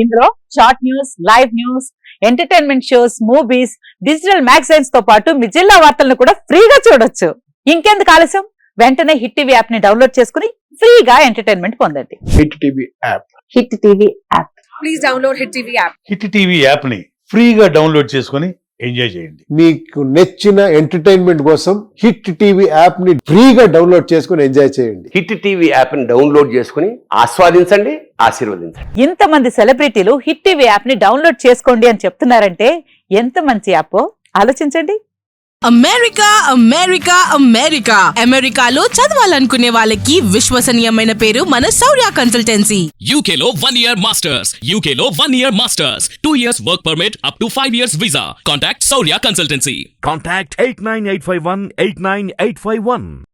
ఇందులో short news, live news, entertainment shows, movies, digital magazines తో పాటు మీ జిల్లా వార్తలను కూడా ఫ్రీగా చూడొచ్చు. ఇంకెందుకు ఆలస్యం, వెంటనే హిట్ టీవీ యాప్ ని డౌన్లోడ్ చేసుకుని ఫ్రీగా ఎంటర్టైన్మెంట్ పొందండి. Hit TV app. Hit TV app. Please download hit TV app. Hit TV app ని ఫ్రీగా డౌన్లోడ్ చేసుకుని ఎంజాయ్ చేయండి. మీకు నచ్చిన ఎంటర్టైన్మెంట్ కోసం హిట్ టీవీ యాప్ ని ఫ్రీగా డౌన్లోడ్ చేసుకుని ఎంజాయ్ చేయండి. హిట్ టీవీ యాప్ ని డౌన్లోడ్ చేసుకుని ఆస్వాదించండి, ఆశీర్వదించండి. ఇంతమంది సెలబ్రిటీలు హిట్ టీవీ యాప్ ని డౌన్లోడ్ చేసుకోండి అని చెప్తున్నారంటే ఎంత మంచి యాప్ ఆలోచించండి. అమెరికా అమెరికా అమెరికా అమెరికాలో చదవాలనుకునే వాళ్ళకి విశ్వసనీయమైన పేరు మన శౌర్య కన్సల్టెన్సీ. UK లో 1 year masters, UK లో 1 year masters, 2 years work permit up to 5 years visa. Contact Saurya Consultancy. Contact 89851 89851.